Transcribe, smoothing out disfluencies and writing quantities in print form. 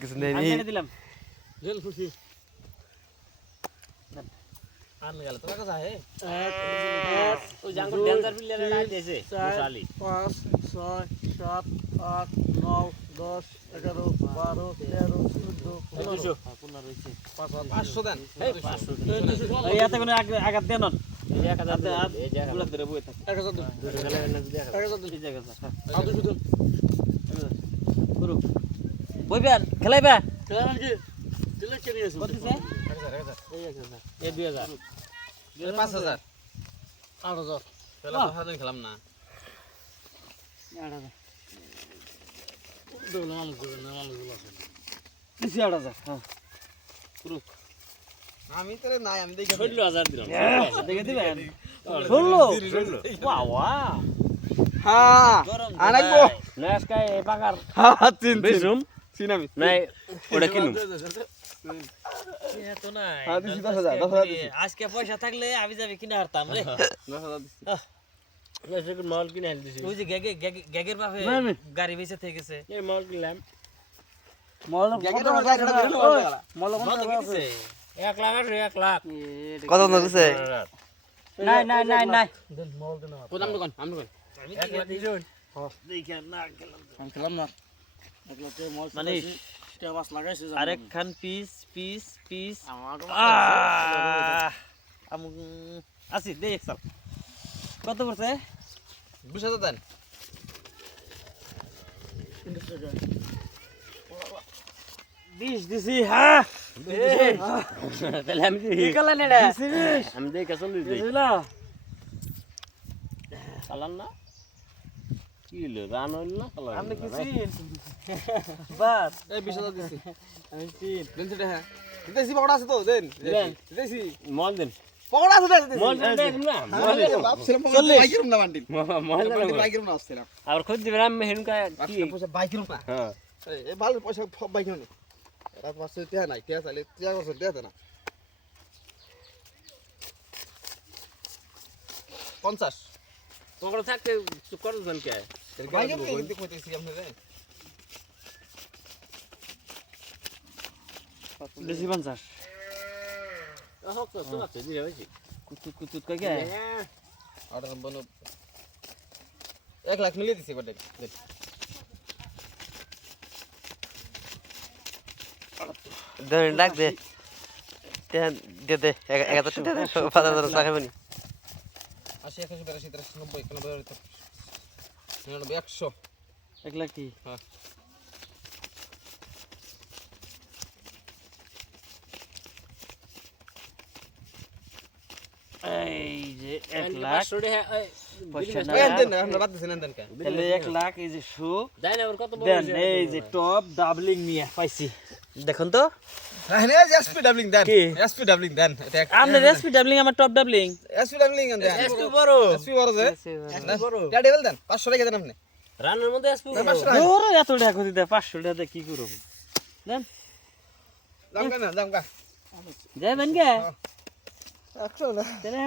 কিছু নেই আমি এনে দিলাম জেল খুশি আন গেল তোর কাছে আহে ওই জাঙ্গল ড্যান্সার প্লেয়ারে রাত দিয়েছে 4 মুসালি 5 6 7 8 9 10 11 12 13 14 200 15 রয়েছে 500 দেন এই 500 এই এত কোনো আঘাত দেন না এই যে 1000 দে এই যে গুলা ধরে বই থাকে 1000 দেন 200 গেলে না যদি 1000 এই জায়গা স্যার আর 200 দেন গুরু বইবেন খেলাইবা কেন কি দিলে কে নিয়েছো কত দিছে এই 2000 5000 8000 তাহলে তো হাজার খেলাম না দিছি 8000 হ্যাঁ গুরু আমি তাহলে নাই আমি দেখি 16000 দিলাম দেখে দিবেন 16 ওয়া ওয়া হ্যাঁ আনাকবো নেসকা এই পাকার হ্যাঁ চিন বেজুম চিন আমি নাই ওটা কিনু এত নাই হ্যাঁ দিছি 10000 দিছি আজকে পয়সা থাকলে আমি যাবে কিনে হারতাম রে 10000 দিছি নেসকা মাল কিনে আইল দিছি ওই যে গ্যাগের বাপে গাড়ি বেঁচে থেকে গেছে এই মাল কিনলাম মল কত কিনছে 1 লাখ আর 1 লাখ কত না দিছে নাই নাই নাই নাই কোদাম দোকান আম দোকান আমি কি দিছুন দেখেন না গেলাম আমি খেলাম না মানে এটা মাছ লাগাইছে আরেক খান পিস পিস পিস আমু আসি দেখ একসাল কত পড়ছে 20000 দেন 20 দিছি হ্যাঁ তাহলে আমি কি করলেন এটা আমি দেখে চলে দিই বুঝলা চালান না কি হলো রান হইল না চালান আপনি কি চিন বাস এই 20000 দিছি আমি চিন দেন সেটা হ্যাঁ দিতেছি পকড়া আছে তো দেন দেন। দিতেছি মল দেন পকড়া আছে দেন মল দেন না মল ভাবছিলাম পকড়া বাইকিরম না বান্ডিল মল দেন বাইকিরম না আসছিলাম আর খুদ দিবেন আমি হেনকা কি আজকে পয়সা বাইকিরম না হ্যাঁ এই ভালো পয়সা বাইকিরম না রাত মাসে টিয়া নাই টিয়া চাইলে টিয়া বছর টিয়া দেনা 50 তোমার থাকতে করো দেন কে বাইকিরম কিন্তু কইতেছি আপনি রে বেশি 50 হোক তো তো আছে দিয়ে হইছে কুতুত কুতুত কই গে অর্ডার বনো 1 লাখ মিলিয়ে দিছি বড় দেখ দেন লাগ দে দে দে 1100 টাকা 5000 টাকা খাবেনি 80 81 82 83 90 91 92 100 একলা কি হ্যাঁ এই যে 1 লাখ পয়সা না ওই দেন না আমরা বাদ দিছেন দেন কে তাহলে 1 লাখ এই যে শু যাই না ওর কত বড় দেন এই যে টপ ডাবলিং নিয়ে পাইছি দেখুন তো হ্যাঁ এসপি ডাবলিং দেন কি? এসপি ডাবলিং দেন এটা আপনার রেসপি ডাবলিং আমার টপ ডাবলিং এসপি ডাবলিং দেন এসপি বড় এসপি বড় যে বড় টা টেবিল দেন 500 টাকা দেন আপনি রানের মধ্যে এসপি বড় ওরে এত টাকা কই দে 500 টাকা দিয়ে কি করব দেন দাম কেন দাম কা যাবেন কে 100 না তাহলে